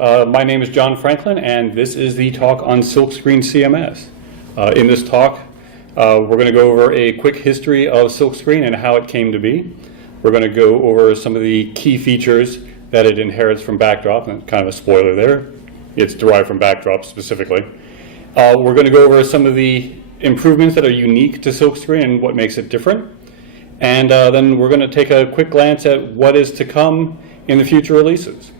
My name is John Franklin, and this is the talk on SilkscreenCMS. In this talk, we're going to go over a quick history of Silkscreen and how it came to be. We're going to go over some of the key features that it inherits from Backdrop, and kind of a spoiler there. It's derived from Backdrop specifically. We're going to go over some of the improvements that are unique to Silkscreen and what makes it different. And then we're going to take a quick glance at what is to come in the future releases.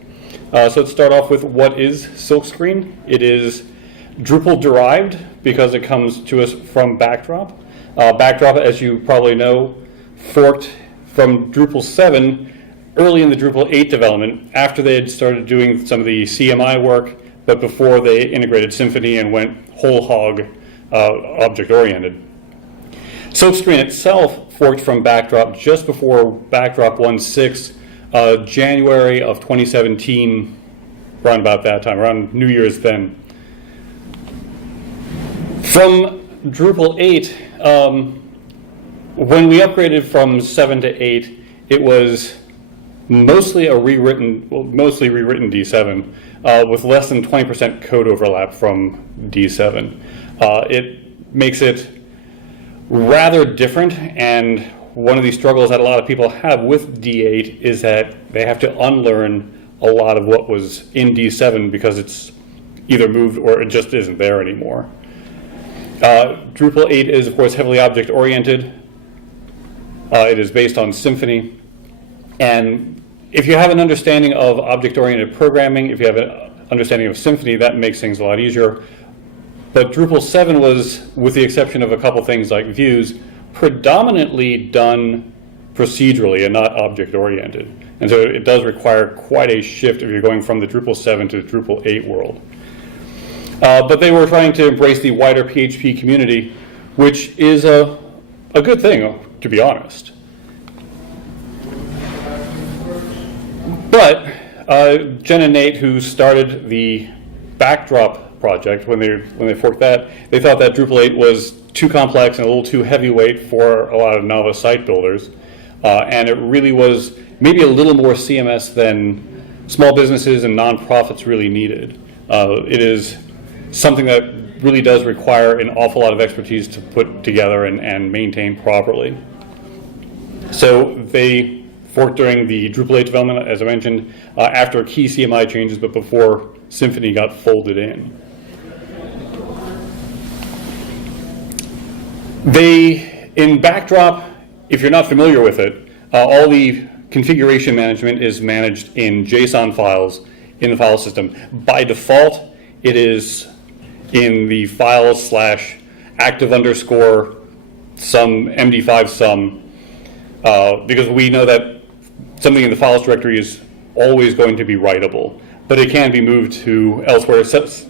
So let's start off with what is Silkscreen. It is Drupal derived because it comes to us from Backdrop. Backdrop, as you probably know, forked from Drupal 7 early in the Drupal 8 development after they had started doing some of the CMI work, but before they integrated Symfony and went whole hog object-oriented. Silkscreen itself forked from Backdrop just before Backdrop 1.6, January of 2017, around about that time, around New Year's then. From Drupal 8, when we upgraded from 7 to 8, it was mostly rewritten D7 with less than 20% code overlap from D7. It makes it rather different, and one of the struggles that a lot of people have with D8 is that they have to unlearn a lot of what was in D7 because it's either moved or it just isn't there anymore. Drupal 8 is, of course, heavily object-oriented. It is based on Symfony. And if you have an understanding of object-oriented programming, if you have an understanding of Symfony, that makes things a lot easier. But Drupal 7 was, with the exception of a couple things like views, predominantly done procedurally and not object-oriented. And so it does require quite a shift if you're going from the Drupal 7 to the Drupal 8 world. But they were trying to embrace the wider PHP community, which is a good thing, to be honest. But Jen and Nate, who started the Backdrop project, when they forked that, they thought that Drupal 8 was too complex and a little too heavyweight for a lot of novice site builders. And it really was maybe a little more CMS than small businesses and nonprofits really needed. It is something that really does require an awful lot of expertise to put together and maintain properly. So they forked during the Drupal 8 development, as I mentioned, after key CMI changes, but before Symfony got folded in. In Backdrop, if you're not familiar with it, all the configuration management is managed in JSON files in the file system. By default, it is in the files / active _ some MD5 sum, because we know that something in the files directory is always going to be writable, but it can be moved to elsewhere,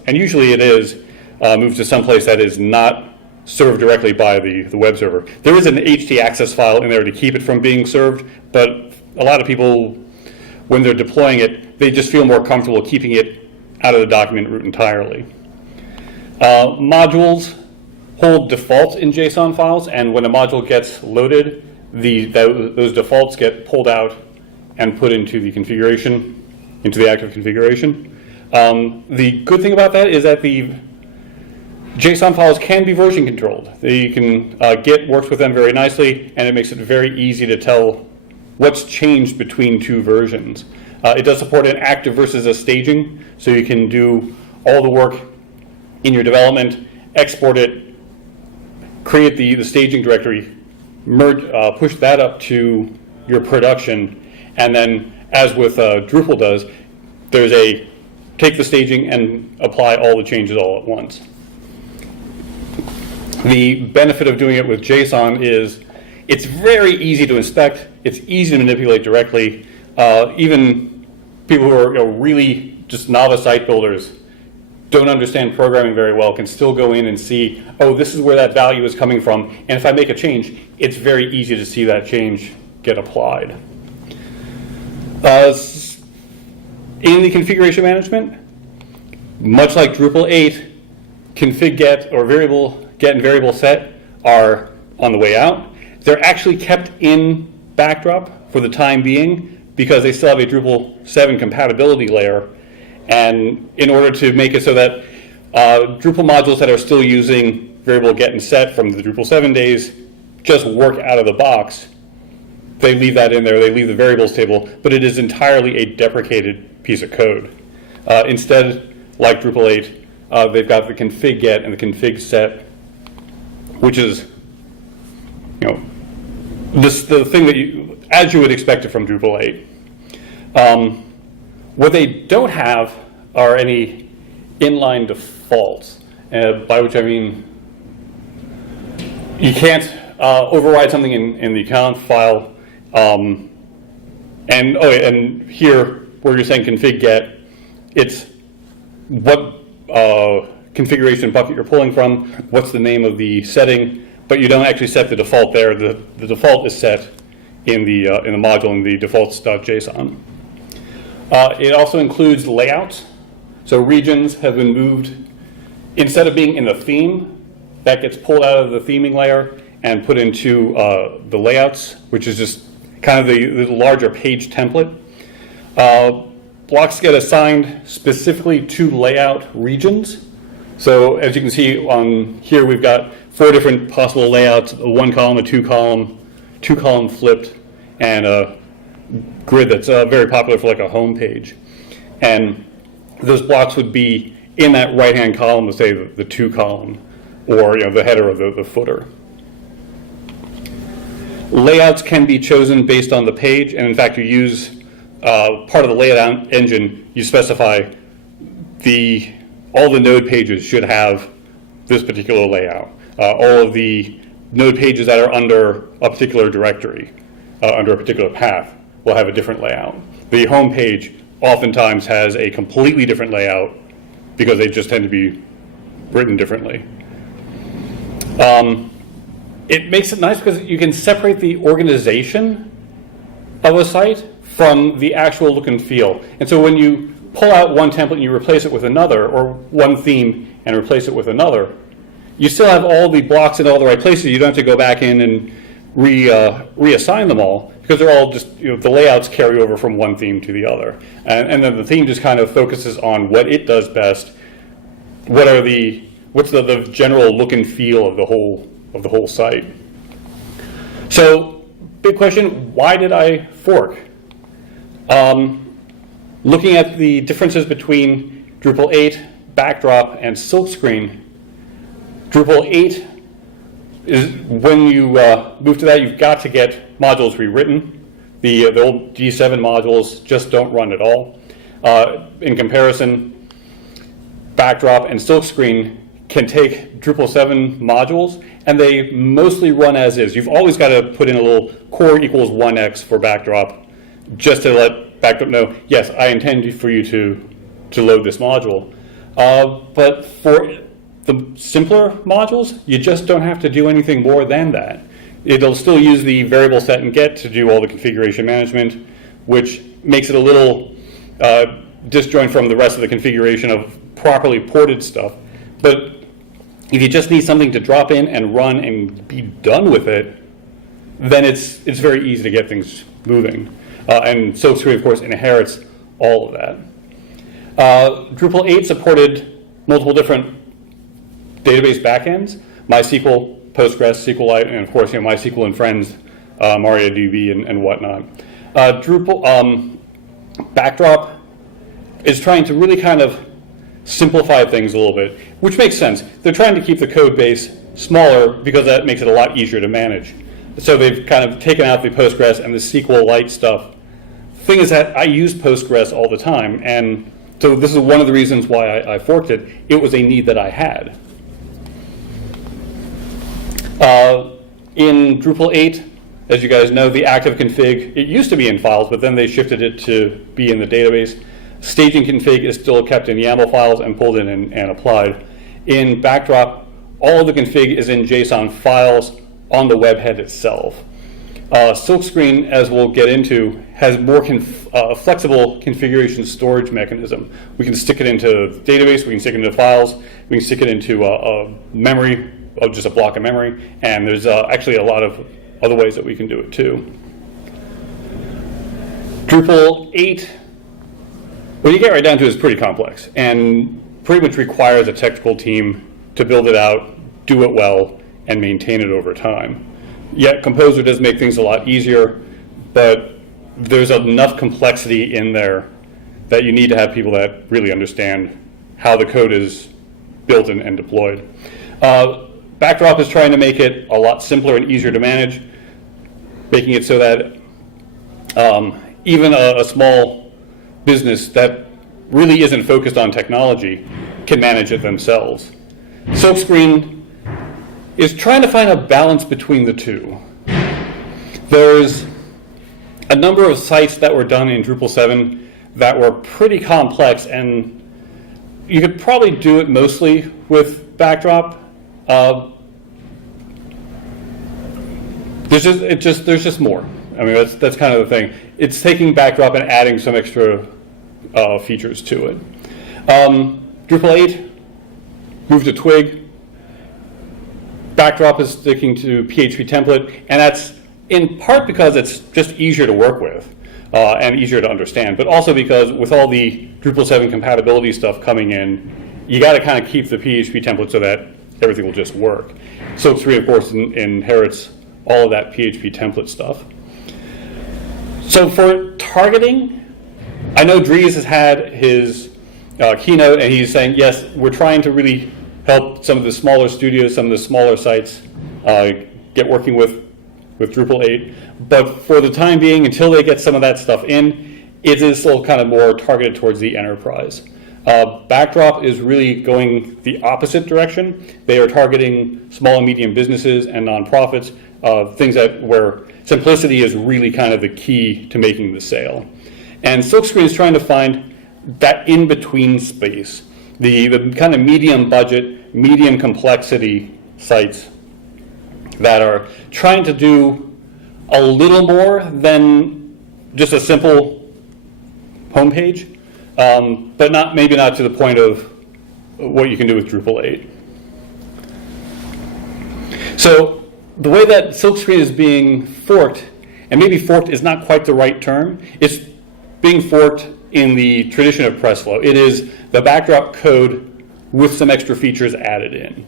and usually it is moved to some place that is not served directly by the web server. There is an htaccess file in there to keep it from being served, but a lot of people, when they're deploying it, they just feel more comfortable keeping it out of the document root entirely. Modules hold defaults in JSON files, and when a module gets loaded, those defaults get pulled out and put into the configuration, into the active configuration. The good thing about that is that the JSON files can be version controlled. Git works with them very nicely, and it makes it very easy to tell what's changed between two versions. It does support an active versus a staging, so you can do all the work in your development, export it, create the staging directory, push that up to your production, and then, as with Drupal does, there's take the staging and apply all the changes all at once. The benefit of doing it with JSON is it's very easy to inspect, it's easy to manipulate directly. Even people who are really just novice site builders, don't understand programming very well, can still go in and see, oh, this is where that value is coming from, and if I make a change, it's very easy to see that change get applied. In the configuration management, much like Drupal 8, config get or variable get and variable set are on the way out. They're actually kept in Backdrop for the time being because they still have a Drupal 7 compatibility layer, And in order to make it so that Drupal modules that are still using variable get and set from the Drupal 7 days just work out of the box, they leave that in there, they leave the variables table, but it is entirely a deprecated piece of code. Instead, like Drupal 8, they've got the config get and the config set, which is, the thing that as you would expect it from Drupal 8. What they don't have are any inline defaults, by which I mean you can't override something in the conf file. And here, where you're saying config get, it's what configuration bucket you're pulling from, what's the name of the setting, but you don't actually set the default there. The default is set in the module in the defaults.json. It also includes layouts. So regions have been moved, instead of being in the theme, that gets pulled out of the theming layer and put into the layouts, which is just kind of the larger page template. Blocks get assigned specifically to layout regions. So as you can see on here, we've got 4 different possible layouts: a 1 column, a 2 column, 2 column flipped, and a grid that's very popular for like a home page. And those blocks would be in that right-hand column, let's say the 2 column, or the header or the footer. Layouts can be chosen based on the page, and in fact, you use part of the layout engine. You specify all the node pages should have this particular layout. All of the node pages that are under a particular directory, under a particular path, will have a different layout. The home page oftentimes has a completely different layout because they just tend to be written differently. It makes it nice because you can separate the organization of a site from the actual look and feel. And so when you pull out one template and you replace it with another, or one theme and replace it with another, you still have all the blocks in all the right places. You don't have to go back in and reassign them all, because they're all just, the layouts carry over from one theme to the other. And then the theme just kind of focuses on what it does best. What's the general look and feel of the whole site. So, big question, why did I fork? Looking at the differences between Drupal 8, Backdrop, and Silkscreen, Drupal 8 is, when you move to that, you've got to get modules rewritten. The old G7 modules just don't run at all. In comparison, Backdrop and Silkscreen can take Drupal 7 modules, and they mostly run as is. You've always got to put in a little core equals 1x for Backdrop, just to let Backdrop know, yes, I intend for you to load this module. But for the simpler modules, you just don't have to do anything more than that. It'll still use the variable set and get to do all the configuration management, which makes it a little disjoint from the rest of the configuration of properly ported stuff. But if you just need something to drop in and run and be done with it, then it's very easy to get things moving. And Silkscreen, of course, inherits all of that. Drupal 8 supported multiple different database backends: MySQL, Postgres, SQLite, and of course, MySQL and Friends, MariaDB, and whatnot. Drupal Backdrop is trying to really kind of simplify things a little bit, which makes sense. They're trying to keep the code base smaller because that makes it a lot easier to manage. So they've kind of taken out the Postgres and the SQLite stuff. Thing is that I use Postgres all the time, and so this is one of the reasons why I forked it. It was a need that I had. In Drupal 8, as you guys know, the active config, it used to be in files, but then they shifted it to be in the database. Staging config is still kept in YAML files and pulled in and applied. In Backdrop, all of the config is in JSON files on the webhead itself. Silkscreen, as we'll get into, has more flexible configuration storage mechanism. We can stick it into the database, we can stick it into files, we can stick it into a memory, just a block of memory, and there's actually a lot of other ways that we can do it too. Drupal 8 what you get right down to is pretty complex and pretty much requires a technical team to build it out, do it well, and maintain it over time. Yet Composer does make things a lot easier, but there's enough complexity in there that you need to have people that really understand how the code is built and deployed. Backdrop is trying to make it a lot simpler and easier to manage, making it so that even a small business that really isn't focused on technology can manage it themselves. Silkscreen is trying to find a balance between the two. There's a number of sites that were done in Drupal 7 that were pretty complex, and you could probably do it mostly with Backdrop. There's just more. I mean, that's kind of the thing. It's taking Backdrop and adding some extra features to it. Drupal 8 moved to Twig. Backdrop is sticking to PHP template, and that's in part because it's just easier to work with and easier to understand, but also because with all the Drupal 7 compatibility stuff coming in, you got to kind of keep the PHP template so that everything will just work. Silkscreen, of course, inherits all of that PHP template stuff. So for targeting, I know Dries has had his keynote, and he's saying, yes, we're trying to really help some of the smaller studios, some of the smaller sites get working with Drupal 8. But for the time being, until they get some of that stuff in, it is still kind of more targeted towards the enterprise. Backdrop is really going the opposite direction. They are targeting small and medium businesses and nonprofits, things where simplicity is really kind of the key to making the sale. And Silkscreen is trying to find that in-between space, the kind of medium budget, medium complexity sites that are trying to do a little more than just a simple homepage, but maybe not to the point of what you can do with Drupal 8. So the way that Silkscreen is being forked, and maybe forked is not quite the right term, it's being forked in the tradition of Pressflow. It is the Backdrop code with some extra features added in.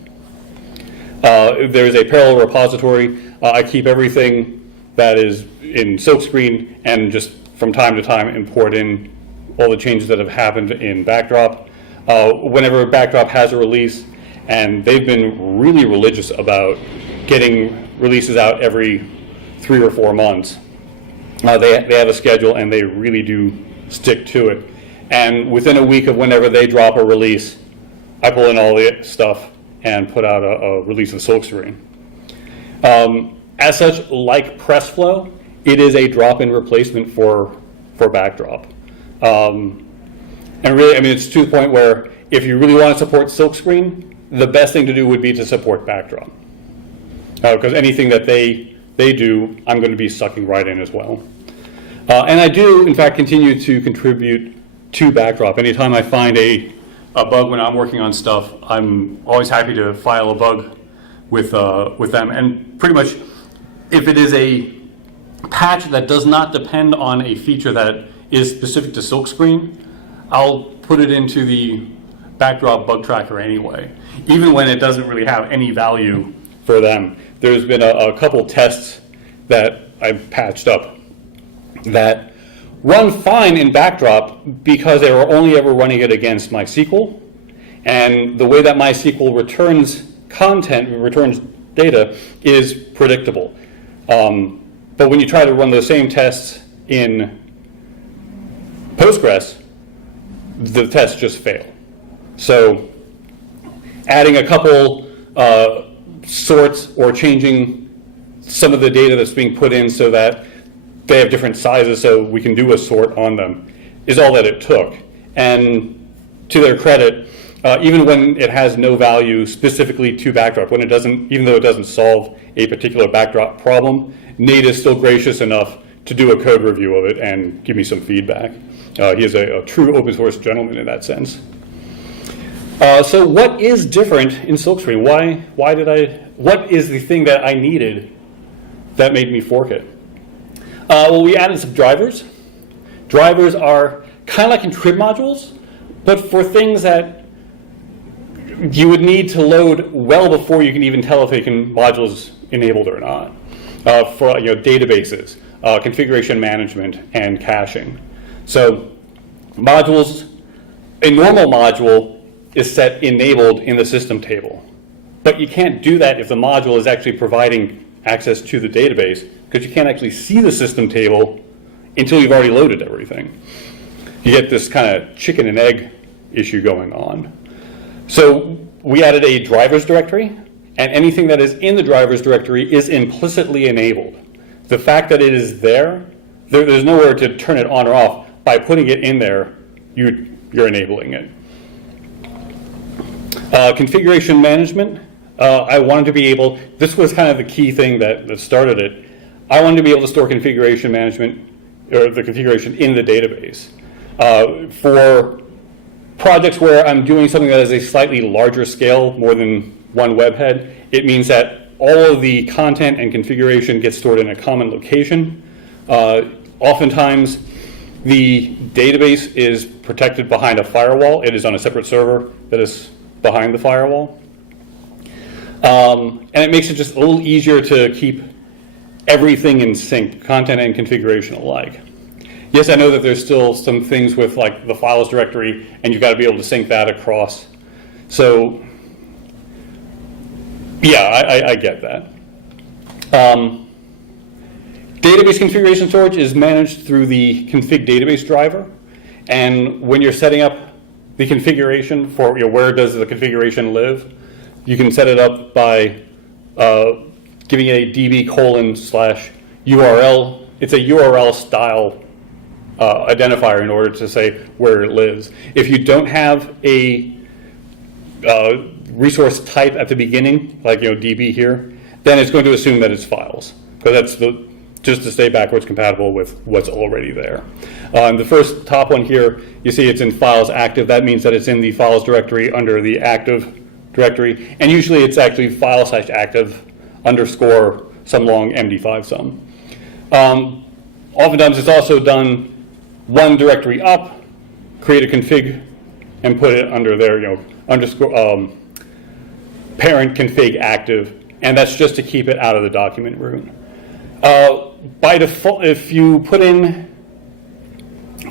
There's a parallel repository. I keep everything that is in Silkscreen and just from time to time import in all the changes that have happened in Backdrop. Whenever Backdrop has a release, and they've been really religious about getting releases out every 3 or 4 months. They have a schedule, and they really do stick to it. And within a week of whenever they drop a release, I pull in all the stuff and put out a release of Silkscreen. As such, like Pressflow, it is a drop-in replacement for Backdrop. And really, I mean, it's to the point where if you really want to support Silkscreen, the best thing to do would be to support Backdrop. Because anything that they do, I'm going to be sucking right in as well. And I do, in fact, continue to contribute to Backdrop. Anytime I find a bug when I'm working on stuff, I'm always happy to file a bug with them. And pretty much, if it is a patch that does not depend on a feature that is specific to Silkscreen, I'll put it into the Backdrop bug tracker anyway, even when it doesn't really have any value for them. There's been a couple tests that I've patched up that run fine in Backdrop because they were only ever running it against MySQL, and the way that MySQL returns content, returns data, is predictable. But when you try to run those same tests in Postgres, the tests just fail. So adding a couple sorts or changing some of the data that's being put in so that they have different sizes so we can do a sort on them is all that it took. And to their credit, even when it has no value specifically to Backdrop, when it doesn't, even though it doesn't solve a particular Backdrop problem, Nate is still gracious enough to do a code review of it and give me some feedback. He is a true open source gentleman in that sense. So what is different in Silkscreen? What is the thing that I needed that made me fork it? Well, we added some drivers. Drivers are kind of like in trib modules, but for things that you would need to load well before you can even tell if a module is enabled or not. For databases, configuration management, and caching. So modules, a normal module is set enabled in the system table. But you can't do that if the module is actually providing access to the database, because you can't actually see the system table until you've already loaded everything. You get this kind of chicken and egg issue going on. So we added a drivers directory, and anything that is in the drivers directory is implicitly enabled. The fact that it is there's nowhere to turn it on or off. By putting it in there, you're enabling it. Configuration management, I wanted to be able, this was kind of the key thing that started it. I wanted to be able to store configuration management, or the configuration in the database. For projects where I'm doing something that is a slightly larger scale, more than one webhead, it means that all of the content and configuration gets stored in a common location. Oftentimes, the database is protected behind a firewall. It is on a separate server that is behind the firewall. And it makes it just a little easier to keep everything in sync, content and configuration alike. Yes, I know that there's still some things with like the files directory, and you've got to be able to sync that across. So, yeah, I get that. Database configuration storage is managed through the config database driver. And when you're setting up the configuration for where does the configuration live, you can set it up by giving a db:/URL. It's a URL style identifier in order to say where it lives. If you don't have a resource type at the beginning, like DB here, then it's going to assume that it's files, because that's just to stay backwards compatible with what's already there. The first top one here, you see it's in files active. That means that it's in the files directory under the active directory, and usually it's actually file/active _ some long MD5 sum. Oftentimes it's also done one directory up, create a config, and put it under there, parent config active, and that's just to keep it out of the document root. By default, if you put in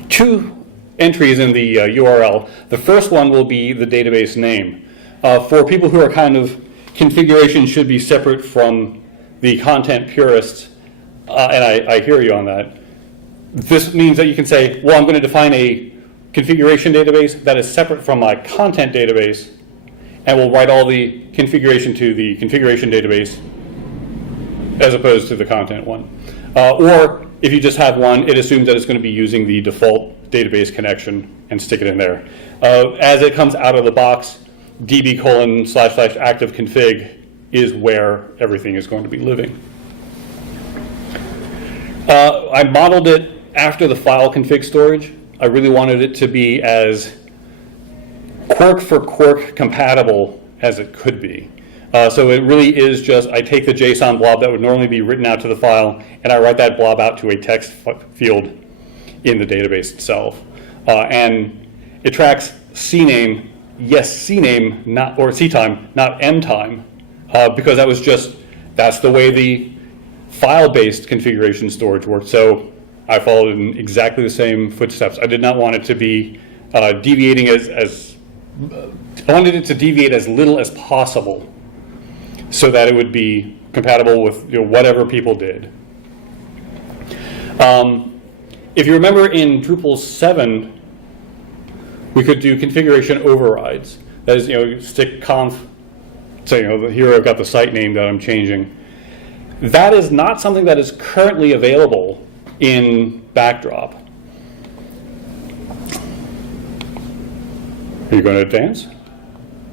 two entries in the URL, the first one will be the database name. For people who are kind of, configuration should be separate from the content purists, and I hear you on that. This means that you can say, well, I'm going to define a configuration database that is separate from my content database, and we'll write all the configuration to the configuration database as opposed to the content one. Or if you just have one, it assumes that it's going to be using the default database connection and stick it in there. As it comes out of the box, db://active config is where everything is going to be living. I modeled it after the file config storage. I really wanted it to be as quirk for quirk compatible as it could be. So it really is just, I take the JSON blob that would normally be written out to the file, and I write that blob out to a text field in the database itself. And it tracks CNAME, yes, CNAME, not, or CTime, not MTime, because that's the way the file-based configuration storage worked. So I followed in exactly the same footsteps. I did not want it to be deviating I wanted it to deviate as little as possible, so that it would be compatible with whatever people did. If you remember in Drupal 7, we could do configuration overrides. That is, stick conf, say, here I've got the site name that I'm changing. That is not something that is currently available in Backdrop. Are you going to advance?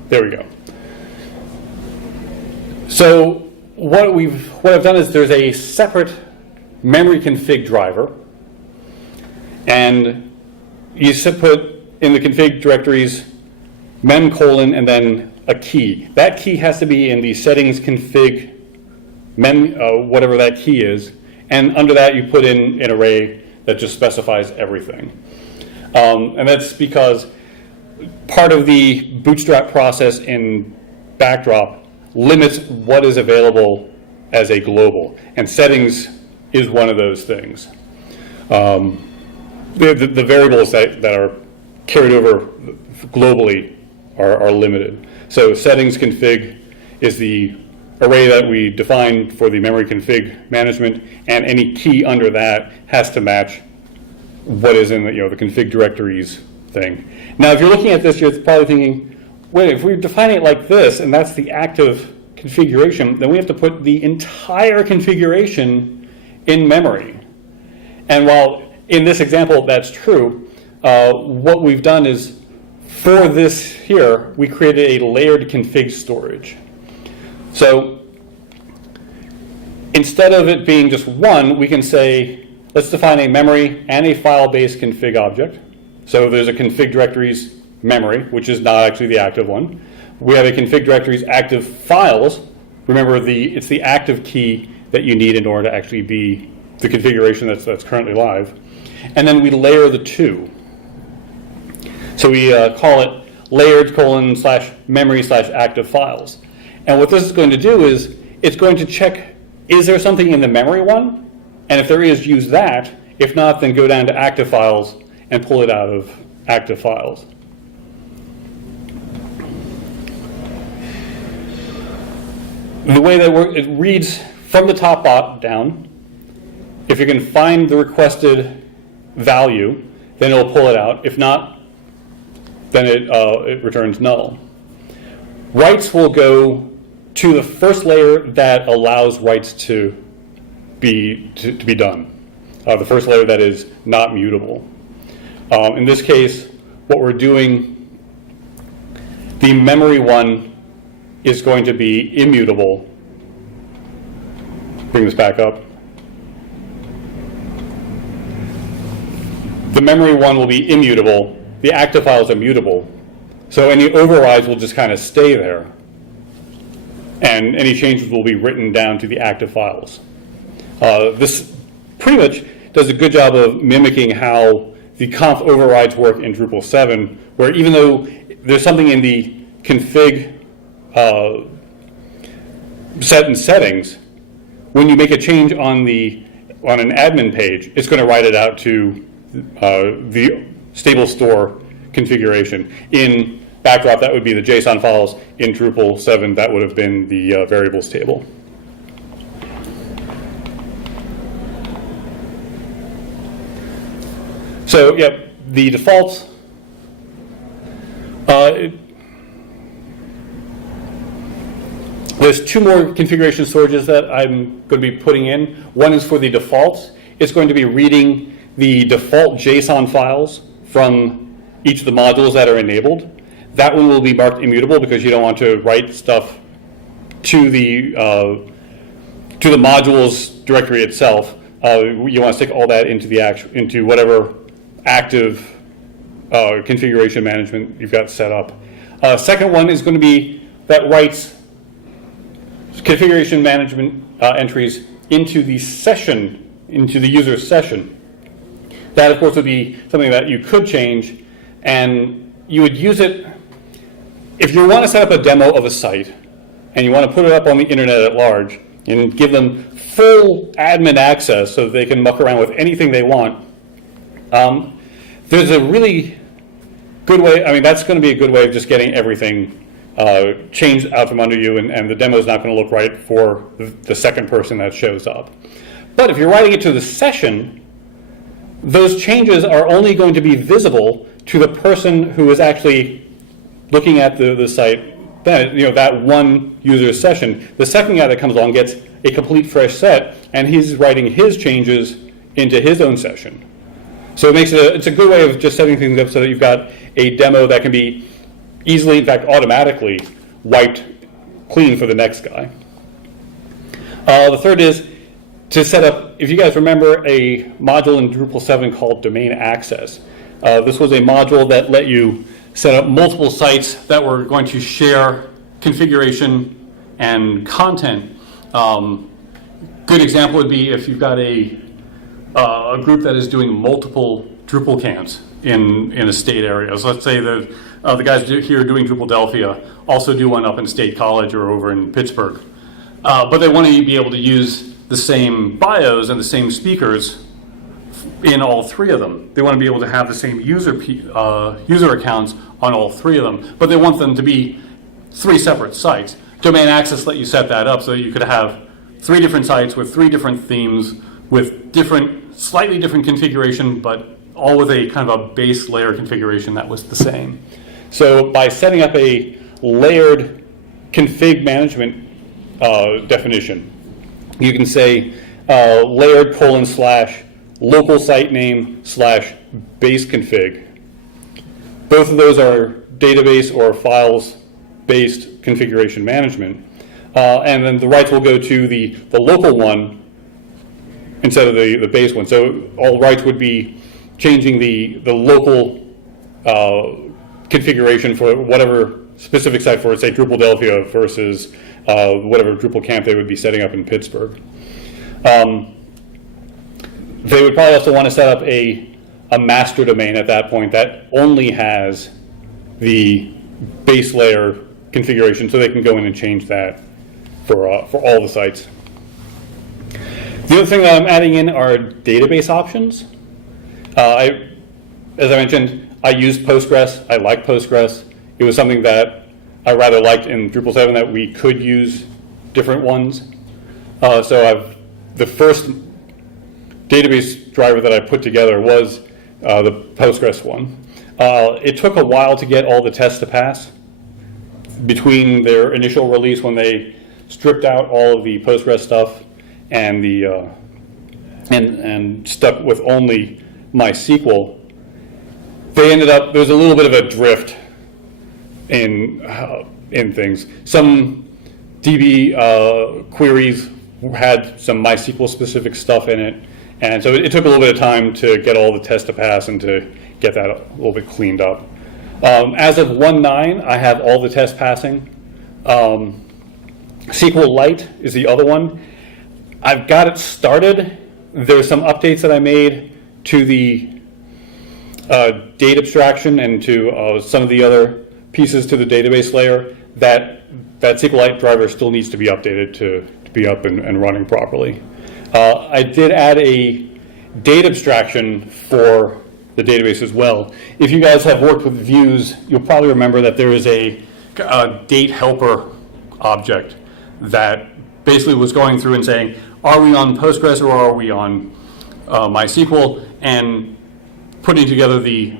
There we go. So what I've done is there's a separate memory config driver, and you put in the config directories mem : and then a key. That key has to be in the settings config mem, whatever that key is, and under that you put in an array that just specifies everything. And that's because part of the bootstrap process in Backdrop limits what is available as a global, and settings is one of those things. The variables that are carried over globally are limited. So settings config is the array that we define for the memory config management, and any key under that has to match what is in the, the config directories thing. Now, if you're looking at this, you're probably thinking, wait, if we define it like this, and that's the active configuration, then we have to put the entire configuration in memory. And while in this example that's true, what we've done is, for this here, we created a layered config storage. So instead of it being just one, we can say, let's define a memory and a file-based config object. So there's a config directories memory, which is not actually the active one. We have a config directories active files. Remember, it's the active key that you need in order to actually be the configuration that's currently live. And then we layer the two. So we call it layered : memory / active files. And what this is going to do is it's going to check, is there something in the memory one? And if there is, use that. If not, then go down to active files and pull it out of active files. The way that it reads from the top down. If you can find the requested value, then it'll pull it out. If not, then it returns null. Writes will go to the first layer that allows writes to be done. The first layer that is not mutable. In this case, what we're doing, the memory one is going to be immutable. Bring this back up. The memory one will be immutable. The active files are mutable. So any overrides will just kind of stay there. And any changes will be written down to the active files. This pretty much does a good job of mimicking how the conf overrides work in Drupal 7, where even though there's something in the config set and settings, when you make a change on an admin page, it's going to write it out to the stable store configuration. In Backdrop, that would be the JSON files. In Drupal 7, that would have been the variables table. So, yeah, the defaults. There's two more configuration storages that I'm going to be putting in. One is for the defaults. It's going to be reading the default JSON files from each of the modules that are enabled. That one will be marked immutable because you don't want to write stuff to the modules directory itself. You want to stick all that into whatever active configuration management you've got set up. Second one is going to be that writes configuration management entries into the session, into the user session. That, of course, would be something that you could change, and you would use it if you want to set up a demo of a site and you want to put it up on the internet at large and give them full admin access so that they can muck around with anything they want. There's a really good way, that's going to be a good way of just getting everything changed out from under you, and the demo is not going to look right for the second person that shows up. But if you're writing it to the session, those changes are only going to be visible to the person who is actually looking at the site, that one user session. The second guy that comes along gets a complete fresh set, and he's writing his changes into his own session. So it makes it's a good way of just setting things up so that you've got a demo that can be easily, in fact, automatically wiped clean for the next guy. The third is to set up, if you guys remember, a module in Drupal 7 called domain access. This was a module that let you set up multiple sites that were going to share configuration and content. Good example would be if you've got a group that is doing multiple Drupal camps. in a state area. So let's say that the guys here doing Drupaldelphia also do one up in State College or over in Pittsburgh. But they want to be able to use the same bios and the same speakers in all three of them. They want to be able to have the same user accounts on all three of them, but they want them to be three separate sites. Domain access let you set that up so that you could have three different sites with three different themes with slightly different configuration, but all with a kind of a base layer configuration that was the same. So by setting up a layered config management definition, you can say layered : local site name / base config. Both of those are database or files-based configuration management. And then the rights will go to the local one instead of the base one. So all rights would be changing the local configuration for whatever specific site for, say, Drupaldelphia versus whatever Drupal camp they would be setting up in Pittsburgh. They would probably also want to set up a master domain at that point that only has the base layer configuration, so they can go in and change that for all the sites. The other thing that I'm adding in are database options. As I mentioned, I used Postgres. I like Postgres. It was something that I rather liked in Drupal 7, that we could use different ones. So the first database driver that I put together was the Postgres one. It took a while to get all the tests to pass. Between their initial release, when they stripped out all of the Postgres stuff and and stuck with only MySQL, they ended up, there was a little bit of a drift in things. Some DB queries had some MySQL specific stuff in it, and so it took a little bit of time to get all the tests to pass and to get that a little bit cleaned up. As of 1.9, I have all the tests passing. SQLite is the other one. I've got it started. There's some updates that I made to the date abstraction and to some of the other pieces to the database layer that SQLite driver still needs to be updated to be up and running properly. I did add a date abstraction for the database as well. If you guys have worked with views, you'll probably remember that there is a date helper object that basically was going through and saying, are we on Postgres or are we on MySQL, and putting together the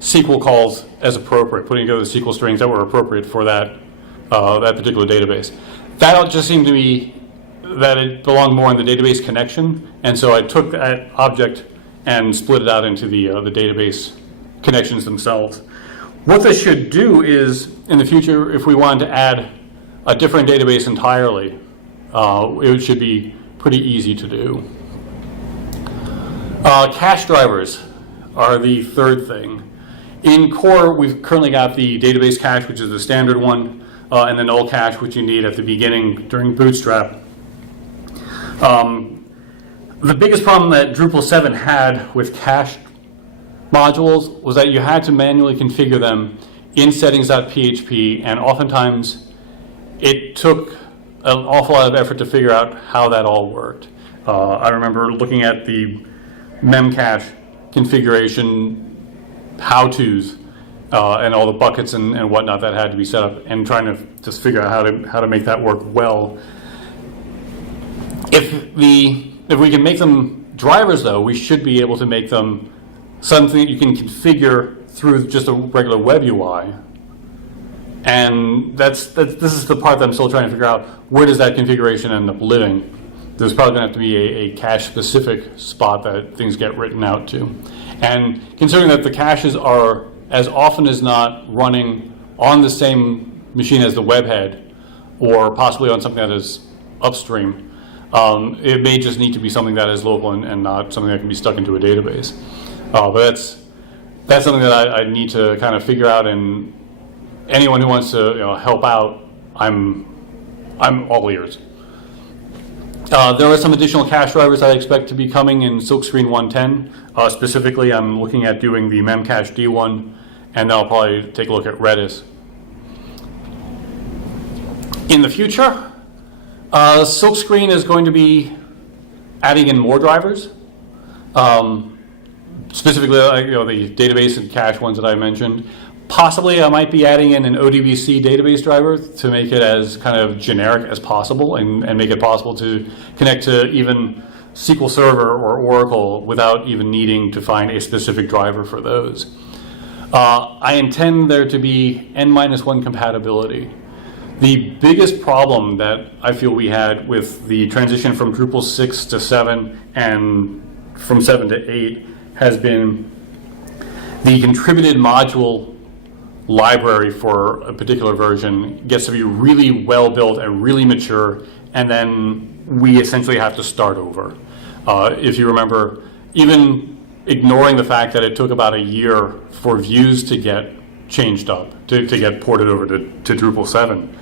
SQL calls as appropriate, putting together the SQL strings that were appropriate for that particular database. That just seemed to me that it belonged more in the database connection, and so I took that object and split it out into the database connections themselves. What this should do is, in the future, if we wanted to add a different database entirely, it should be pretty easy to do. Cache drivers are the third thing. In core, we've currently got the database cache, which is the standard one, and the null cache, which you need at the beginning during Bootstrap. The biggest problem that Drupal 7 had with cache modules was that you had to manually configure them in settings.php, and oftentimes it took an awful lot of effort to figure out how that all worked. I remember looking at the memcache configuration how-tos and all the buckets and whatnot that had to be set up, and trying to just figure out how to make that work well. If we can make them drivers, though, we should be able to make them something you can configure through just a regular web UI. And this is the part that I'm still trying to figure out. Where does that configuration end up living? There's probably going to have to be a cache-specific spot that things get written out to. And considering that the caches are, as often as not, running on the same machine as the webhead, or possibly on something that is upstream, it may just need to be something that is local and not something that can be stuck into a database. But that's something that I need to kind of figure out, and anyone who wants to help out, I'm all ears. There are some additional cache drivers I expect to be coming in Silkscreen 110. Specifically, I'm looking at doing the memcache D1, and then I'll probably take a look at Redis. In the future, Silkscreen is going to be adding in more drivers. Specifically, the database and cache ones that I mentioned. Possibly I might be adding in an ODBC database driver to make it as kind of generic as possible and make it possible to connect to even SQL Server or Oracle without even needing to find a specific driver for those. I intend there to be N-1 compatibility. The biggest problem that I feel we had with the transition from Drupal 6 to 7 and from 7 to 8 has been the contributed module library for a particular version gets to be really well built and really mature, and then we essentially have to start over. If you remember, even ignoring the fact that it took about a year for views to get changed up, to get ported over to Drupal 7.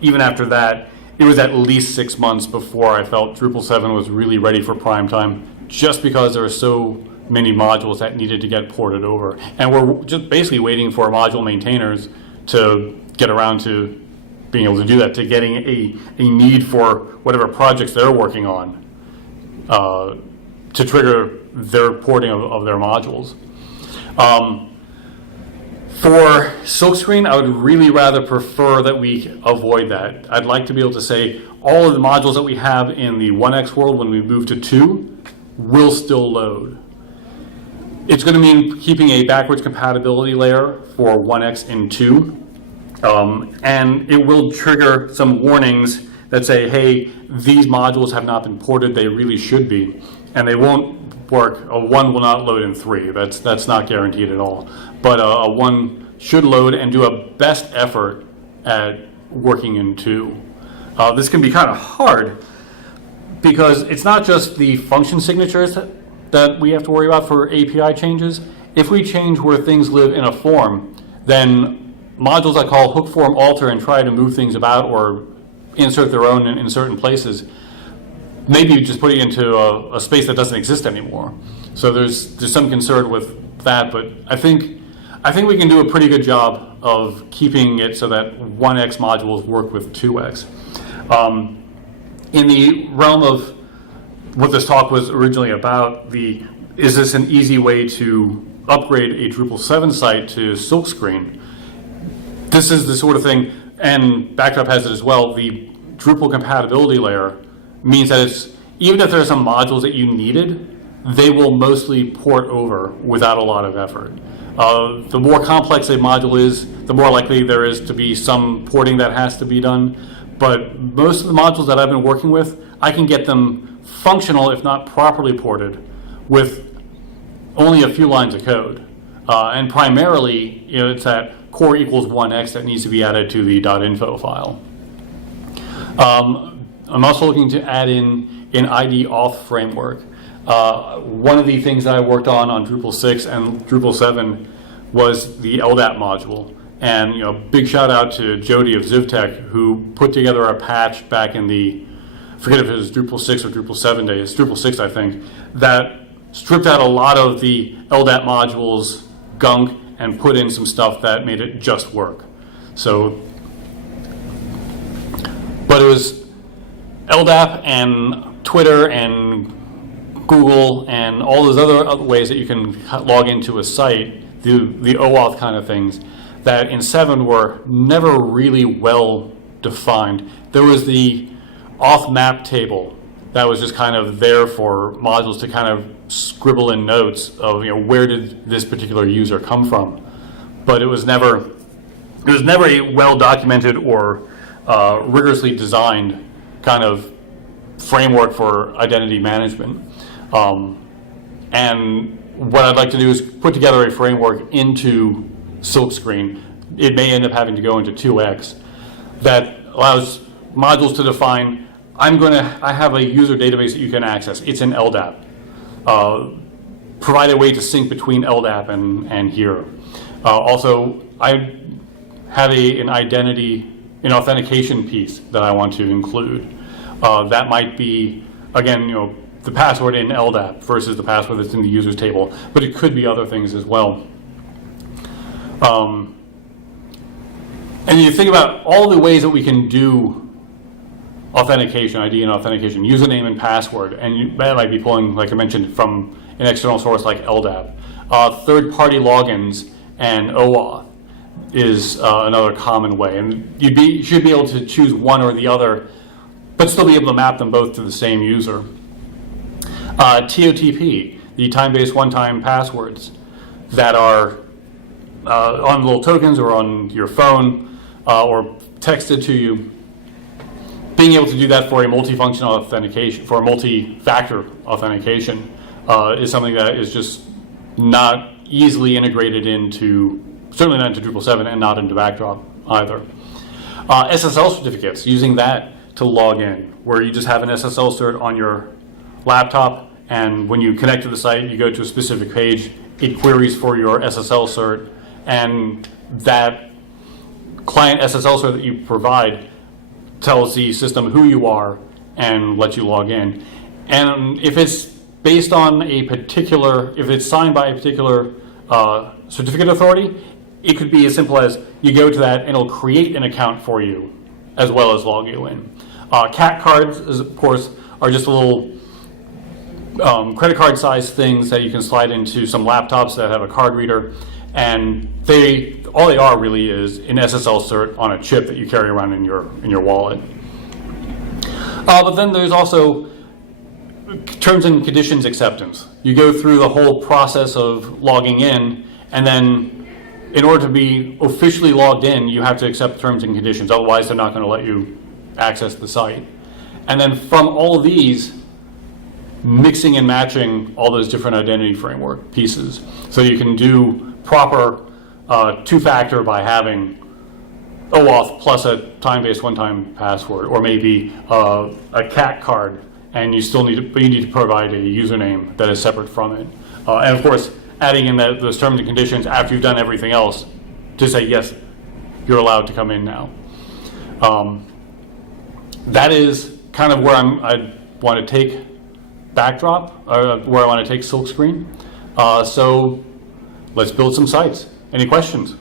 Even after that, it was at least 6 months before I felt Drupal 7 was really ready for prime time, just because there were so many modules that needed to get ported over. And we're just basically waiting for module maintainers to get around to being able to do that, to getting a need for whatever projects they're working on to trigger their porting of their modules. For Silkscreen, I would really rather prefer that we avoid that. I'd like to be able to say all of the modules that we have in the 1x world when we move to 2 will still load. It's going to mean keeping a backwards compatibility layer for 1x and 2. And it will trigger some warnings that say, hey, these modules have not been ported, they really should be. And they won't work. A 1 will not load in 3. That's not guaranteed at all. But a 1 should load and do a best effort at working in 2. This can be kind of hard because it's not just the function signatures that we have to worry about for API changes. If we change where things live in a form, then modules I call hook form alter and try to move things about or insert their own in certain places, maybe just put it into a space that doesn't exist anymore. So there's some concern with that, but I think we can do a pretty good job of keeping it so that 1x modules work with 2x. In the realm of what this talk was originally about, is this an easy way to upgrade a Drupal 7 site to Silkscreen? This is the sort of thing, and Backdrop has it as well, the Drupal compatibility layer means that even if there are some modules that you needed, they will mostly port over without a lot of effort. The more complex a module is, the more likely there is to be some porting that has to be done. But most of the modules that I've been working with, I can get them functional, if not properly ported, with only a few lines of code. And primarily, it's that core equals 1x that needs to be added to the .info file. I'm also looking to add in an ID auth framework. One of the things that I worked on Drupal 6 and Drupal 7 was the LDAP module. And big shout out to Jody of ZivTech, who put together a patch back in the, forget if it was Drupal 6 or Drupal 7 days, Drupal 6 I think, that stripped out a lot of the LDAP modules gunk and put in some stuff that made it just work. So, but it was LDAP and Twitter and Google and all those other ways that you can log into a site, the OAuth kind of things, that in 7 were never really well defined. There was the auth map table that was just kind of there for modules to kind of scribble in notes of where did this particular user come from, but it was never a well documented or rigorously designed kind of framework for identity management. And what I'd like to do is put together a framework into Silkscreen. It may end up having to go into 2x that allows modules to define, I have a user database that you can access. It's in LDAP. Provide a way to sync between LDAP and here. Also, I have an authentication piece that I want to include. That might be, again, the password in LDAP versus the password that's in the users table, but it could be other things as well. And you think about all the ways that we can do authentication, ID and authentication, username and password, and that might be pulling, like I mentioned, from an external source like LDAP. Third-party logins and OAuth is another common way, and you should be able to choose one or the other, but still be able to map them both to the same user. TOTP, the time-based one-time passwords that are on little tokens or on your phone or texted to you. Being able to do that for a multifunction authentication, for a multi-factor authentication, is something that is just not easily integrated into, certainly not into Drupal 7 and not into Backdrop either. SSL certificates, using that to log in, where you just have an SSL cert on your laptop, and when you connect to the site, you go to a specific page, it queries for your SSL cert, and that client SSL cert that you provide tells the system who you are and lets you log in. And if it's based on a particular, if it's signed by a particular certificate authority, it could be as simple as you go to that and it'll create an account for you as well as log you in. CAT cards, of course, are just a little credit card size things that you can slide into some laptops that have a card reader, and all they are really is an SSL cert on a chip that you carry around in your wallet. But then there's also terms and conditions acceptance. You go through the whole process of logging in, and then in order to be officially logged in, you have to accept terms and conditions. Otherwise, they're not going to let you access the site. And then from all of these, mixing and matching all those different identity framework pieces. So you can do proper two-factor by having OAuth plus a time-based one-time password, or maybe a CAT card, and you still need to provide a username that is separate from it. And of course, adding in those terms and conditions after you've done everything else to say, yes, you're allowed to come in now. That is kind of where I want to take Backdrop, where I want to take Silkscreen. So let's build some sites. Any questions?